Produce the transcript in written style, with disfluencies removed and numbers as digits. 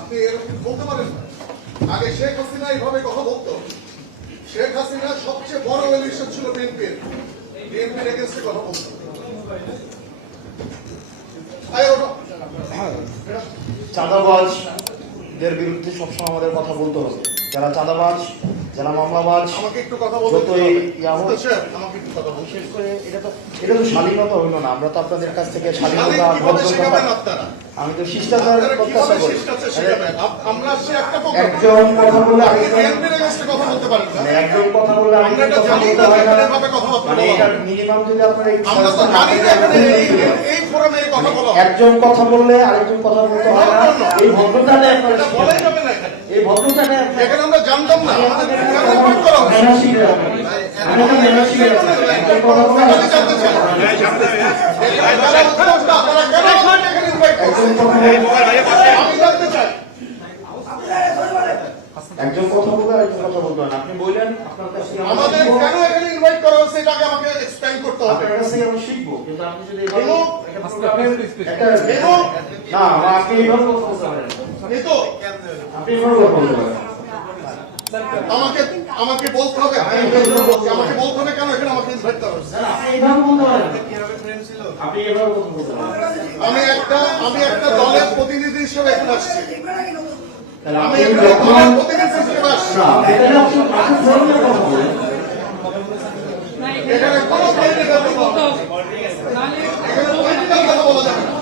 আপনি এরকম বলতে পারেন না। আগে শেখ হাসিনা এইভাবে কথা বলতো। শেখ হাসিনা সবচেয়ে বড় এলিশন ছিল বিএনপির এগেন্সটে কথা বলতো। চাঁদাবাজদের বিরুদ্ধে সবসময় আমাদের কথা বলতে হবে। যারা চাঁদাবাজ, যারা মামলাবাজ, আমাকে একটু কথা বলতে বিশেষ করে এটা তো স্বাধীনতা হইল না। আমরা তো আপনাদের কাছ থেকে স্বাধীনতা, আমি তো শিষ্টাচার প্রত্যাশা করি। একজন কথা বললে একজন কথা বললে মানে এটা মিনিমাম যদি আপনার একজন কথা বললে আরেকজন কথা বলতে হয় না। এই ভদ্রতাটা এই ভদ্রতাটা এখানে আমরা জানতাম না। একজন কথা বলতে আরেকজন কথা বলতে হয় না। আপনি বললেন আপনার কাছে আমাদের কেন এখানে ইনভাইট করা হয়েছে এটাকে আমাকে এক্সপ্লেইন করতে হবে। আপনার কাছে আমি শিখবো, কিন্তু আপনি যদি না আপনি এইভাবে কথা বলতে পারেন, আপনি এইভাবে কথা বলতে পারেন। আমাকে বলতে হবে, আমাকে বলতে হবে কেন এখানে আমাকে ইনভাইট করা হয়েছে। আমি একটা দলের প্রতিনিধি হিসেবে এখানে আসছি। আমি একটা দলের প্রতিনিধি হিসেবে আসছি। এখানে কোনো পলিটিক্যাল কথা বলা যাবে না।